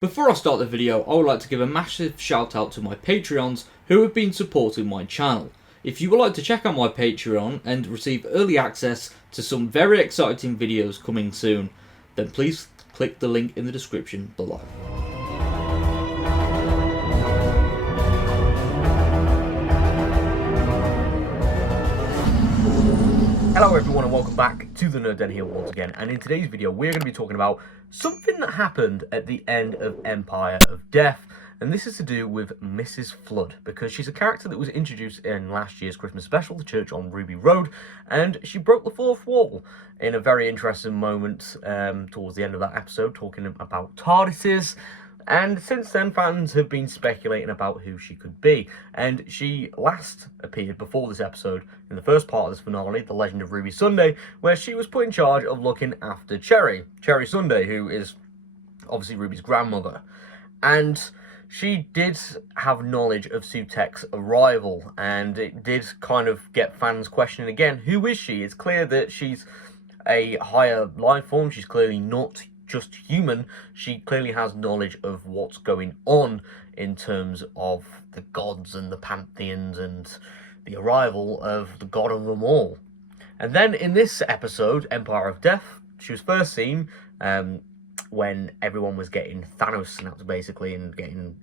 Before I start the video, I would like to give a massive shout out to my Patreons who have been supporting my channel. If you would like to check out my Patreon and receive early access to some very exciting videos coming soon, then please click the link in the description below. Hello everyone and welcome back to the Nerd Den here once again, and in today's video we're going to be talking about something that happened at the end of Empire of Death, and this is to do with Mrs. Flood, because she's a character that was introduced in last year's Christmas special, The Church on Ruby Road, and she broke the fourth wall in a very interesting moment towards the end of that episode, talking about TARDISes. And since then, fans have been speculating about who she could be. And she last appeared before this episode in the first part of this finale, The Legend of Ruby Sunday, where she was put in charge of looking after Cherry Sunday, who is obviously Ruby's grandmother. And she did have knowledge of Sutekh's arrival, and it did kind of get fans questioning again, who is she? It's clear that she's a higher life form. She's clearly not just human. She clearly has knowledge of what's going on in terms of the gods and the pantheons and the arrival of the god of them all. And then in this episode, Empire of Death, she was first seen when everyone was getting Thanos snapped basically and getting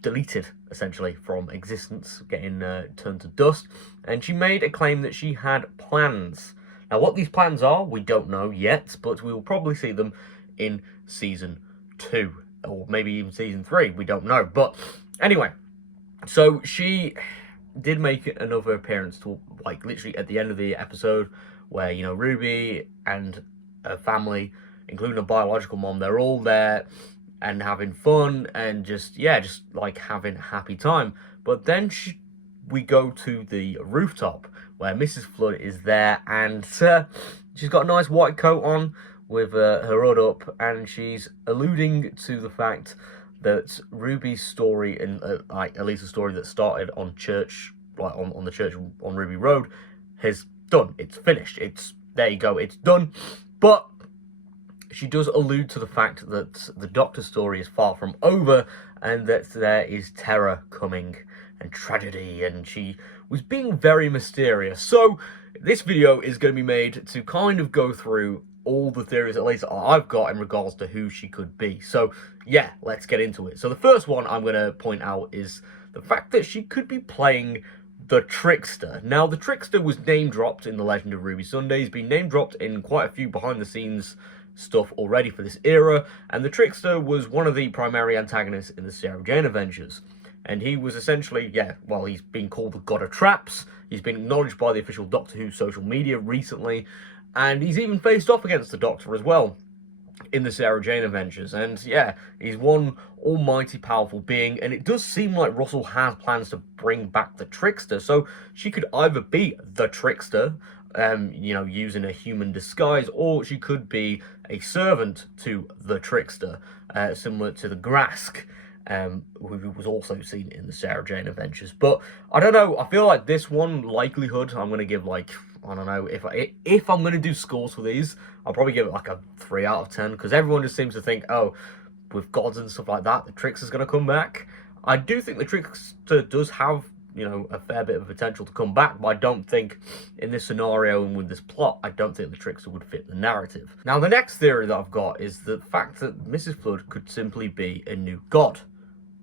deleted essentially from existence, getting turned to dust, and she made a claim that she had plans. Now, what these plans are, we don't know yet, but we will probably see them in Season 2, or maybe even Season 3, we don't know. But anyway, so she did make another appearance, to, like, literally at the end of the episode, where, you know, Ruby and her family, including her biological mom, they're all there and having fun and just like having a happy time. But then we go to the rooftop, where Mrs. Flood is there, and she's got a nice white coat on with her hood up, and she's alluding to the fact that Ruby's story, and like at least the story that started on church, like on the church on Ruby Road, has done. It's finished. It's there you go. It's done. But she does allude to the fact that the Doctor's story is far from over, and that there is terror coming and tragedy, and she was being very mysterious. So this video is going to be made to kind of go through all the theories, at least I've got, in regards to who she could be. So yeah, let's get into it. So the first one I'm going to point out is the fact that she could be playing the Trickster. Now, the Trickster was name dropped in The Legend of Ruby Sunday. He's been name dropped in quite a few behind the scenes stuff already for this era, and the Trickster was one of the primary antagonists in the Sarah Jane Adventures. And he was essentially, he's been called the God of Traps. He's been acknowledged by the official Doctor Who social media recently. And he's even faced off against the Doctor as well in the Sarah Jane Adventures. And yeah, he's one almighty powerful being. And it does seem like Russell has plans to bring back the Trickster. So she could either be the Trickster, using a human disguise, or she could be a servant to the Trickster, similar to the Grask, who was also seen in the Sarah Jane Adventures. But I don't know, I feel like this one, likelihood, I'm going to give, like, I don't know, if I'm going to do scores for these, I'll probably give it like a 3 out of 10, because everyone just seems to think, oh, with gods and stuff like that, the Trickster's going to come back. I do think the Trickster does have, a fair bit of potential to come back, but I don't think in this scenario and with this plot, I don't think the Trickster would fit the narrative. Now, the next theory that I've got is the fact that Mrs. Flood could simply be a new god,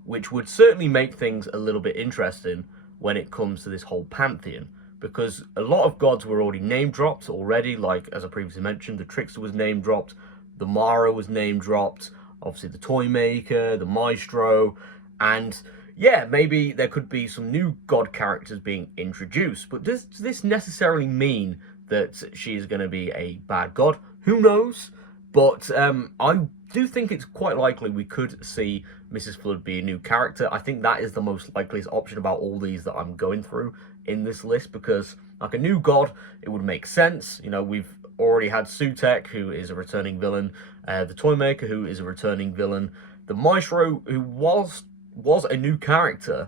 which would certainly make things a little bit interesting when it comes to this whole pantheon, because a lot of gods were already name-dropped already, like, as I previously mentioned, the Trickster was name-dropped, the Mara was name-dropped, obviously the Toymaker, the Maestro, and yeah, maybe there could be some new god characters being introduced, but does this necessarily mean that she is going to be a bad god? Who knows? But I do think it's quite likely we could see Mrs. Flood be a new character. I think that is the most likeliest option about all these that I'm going through in this list, because like a new god, it would make sense. We've already had Sutekh, who is a returning villain, the Toymaker, who is a returning villain, the Maestro, who was a new character.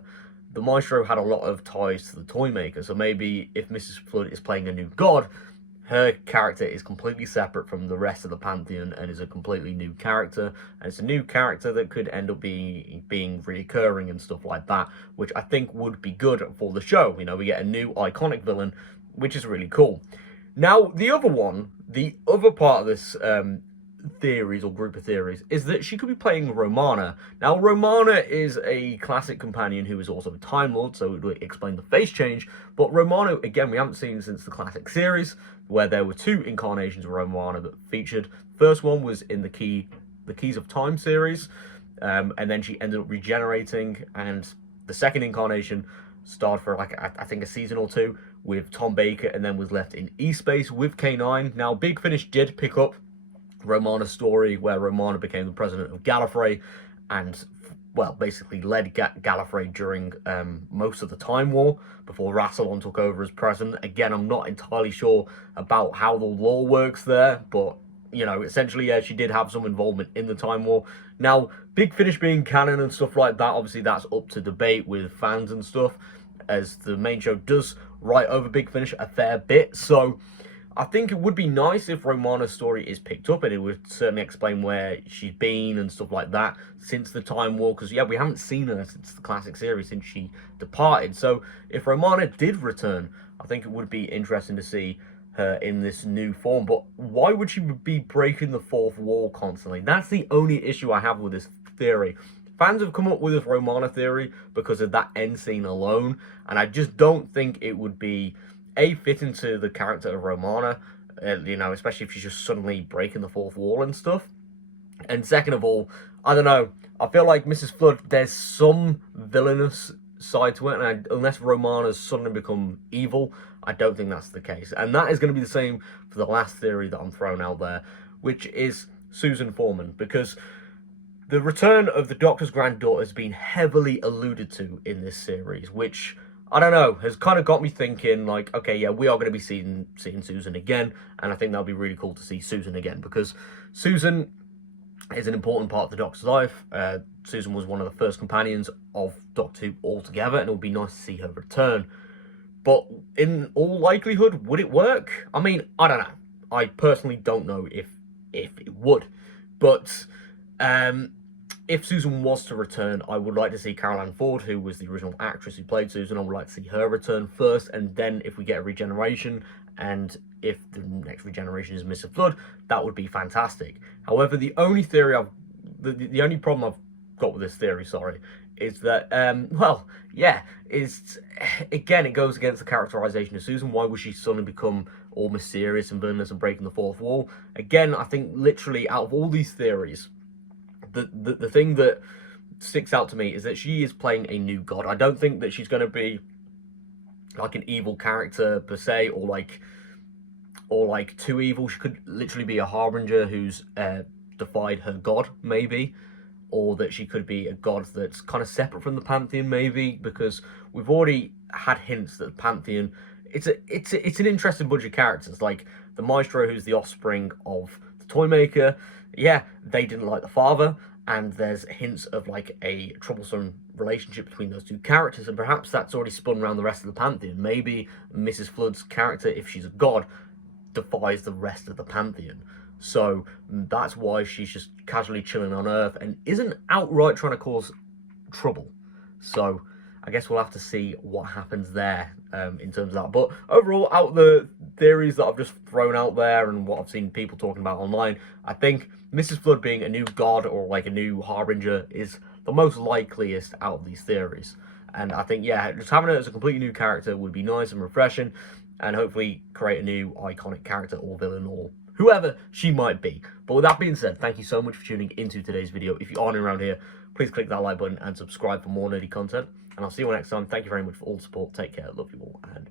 The Maestro had a lot of ties to the Toymaker, so maybe if Mrs. Flood is playing a new god, her character is completely separate from the rest of the Pantheon and is a completely new character. And it's a new character that could end up being reoccurring and stuff like that, which I think would be good for the show. You know, we get a new iconic villain, which is really cool. Now, the other part of this theories or group of theories is that she could be playing Romana. Now, Romana is a classic companion who is also a Time Lord, so it would explain the face change. But Romana, again, we haven't seen since the classic series, where there were two incarnations of Romana that featured. First one was in the Keys of Time series, and then she ended up regenerating, and the second incarnation starred for like I think a season or two with Tom Baker, and then was left in E-Space with K9. Now, Big Finish did pick up Romana's story, where Romana became the president of Gallifrey, and well, basically led Gallifrey during most of the Time War before Rassilon took over as president. Again, I'm not entirely sure about how the lore works there, but you know, essentially, yeah, she did have some involvement in the Time War. Now, Big Finish being canon and stuff like that, obviously that's up to debate with fans and stuff, as the main show does write over Big Finish a fair bit. So I think it would be nice if Romana's story is picked up, and it would certainly explain where she's been and stuff like that since the Time War, because yeah, we haven't seen her since the classic series, since she departed. So if Romana did return, I think it would be interesting to see her in this new form. But why would she be breaking the fourth wall constantly? That's the only issue I have with this theory. Fans have come up with this Romana theory because of that end scene alone, and I just don't think it would be fit into the character of Romana, you know, especially if she's just suddenly breaking the fourth wall and stuff. And second of all, I don't know, I feel like Mrs. Flood, there's some villainous side to it, and unless Romana's suddenly become evil, I don't think that's the case. And that is going to be the same for the last theory that I'm throwing out there, which is Susan Foreman, because the return of the Doctor's granddaughter has been heavily alluded to in this series, which, I don't know, has kind of got me thinking, like, okay, yeah, we are going to be seeing Susan again, and I think that'll be really cool to see Susan again, because Susan is an important part of the Doctor's life. Susan was one of the first companions of Doctor Who altogether, and it would be nice to see her return. But in all likelihood, would it work? I mean, I don't know. I personally don't know if it would. But if Susan was to return, I would like to see Carole Ann Ford, who was the original actress who played Susan. I would like to see her return first, and then if we get a regeneration, and if the next regeneration is Mrs. Flood, that would be fantastic. However, the only problem I've got with this theory, is that, well, yeah, again, it goes against the characterization of Susan. Why would she suddenly become all mysterious and villainous and breaking the fourth wall? Again, I think literally out of all these theories, the thing that sticks out to me is that she is playing a new god. I don't think that she's going to be like an evil character per se, or like too evil. She could literally be a harbinger who's defied her god, maybe, or that she could be a god that's kind of separate from the Pantheon, maybe, because we've already had hints that the Pantheon, it's an interesting bunch of characters, like the Maestro, who's the offspring of the Toymaker. Yeah, they didn't like the father, and there's hints of like a troublesome relationship between those two characters, and perhaps that's already spun around the rest of the Pantheon. Maybe Mrs. Flood's character, if she's a god, defies the rest of the Pantheon. So that's why she's just casually chilling on Earth and isn't outright trying to cause trouble. So I guess we'll have to see what happens there in terms of that. But overall, out of the theories that I've just thrown out there and what I've seen people talking about online, I think Mrs. Flood being a new god or like a new harbinger is the most likeliest out of these theories. And I think, yeah, just having her as a completely new character would be nice and refreshing, and hopefully create a new iconic character or villain or whoever she might be. But with that being said, thank you so much for tuning into today's video. If you are new around here, please click that like button and subscribe for more nerdy content. And I'll see you all next time. Thank you very much for all the support. Take care. Love you all. And